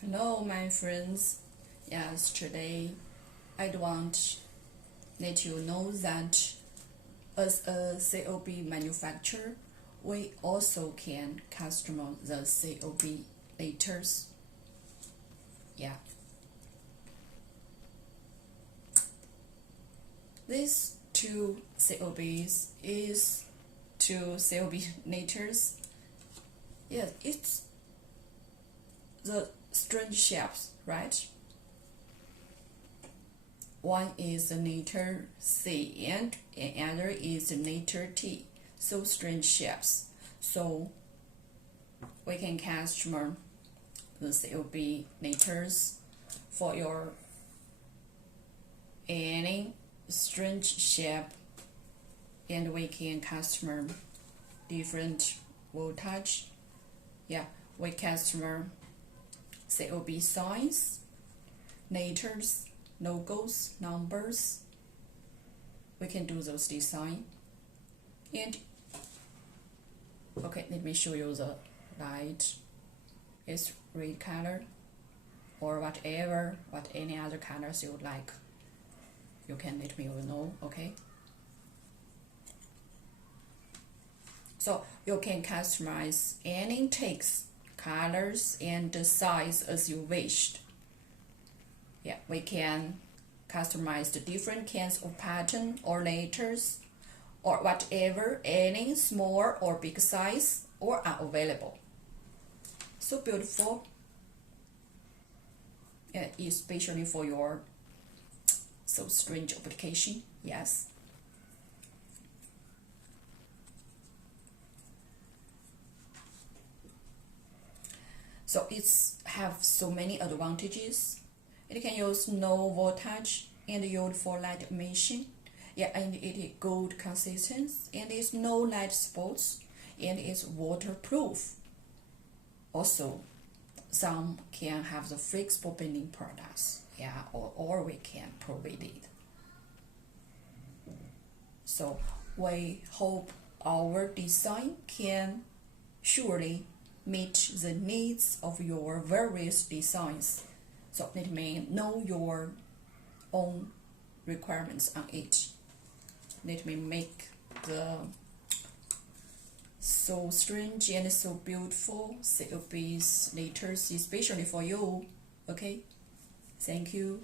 Hello, my friends. Yes, today I want let you know that as a COB manufacturer, we also can customize the COB letters. Yeah. These two COBs is two COB letters. Yes, it's the strange shapes, right? One is the letter C and another is the letter T. So strange shapes. So we can customize the COB letters for your any strange shape, and we can customize different voltage. Yeah, we customize COB signs, letters, logos, numbers. We can do those design. And okay, let me show you the light. It's red color or whatever, any other colors you would like. You can let me know, okay? So you can customize any text, colors, and the size as you wished. Yeah, we can customize the different kinds of pattern or letters or whatever, any small or big size or are available. So beautiful, and especially for your so strange application. Yes. So it's have so many advantages. It can use no voltage and used for light emission. Yeah, and it is good consistency and it's no light spots and it's waterproof. Also, some can have the flexible bending products. Yeah, or we can provide it. So we hope our design can surely meet the needs of your various designs. So let me know your own requirements on it. Let me make the so strange and so beautiful COB's letters especially for you. Okay, thank you.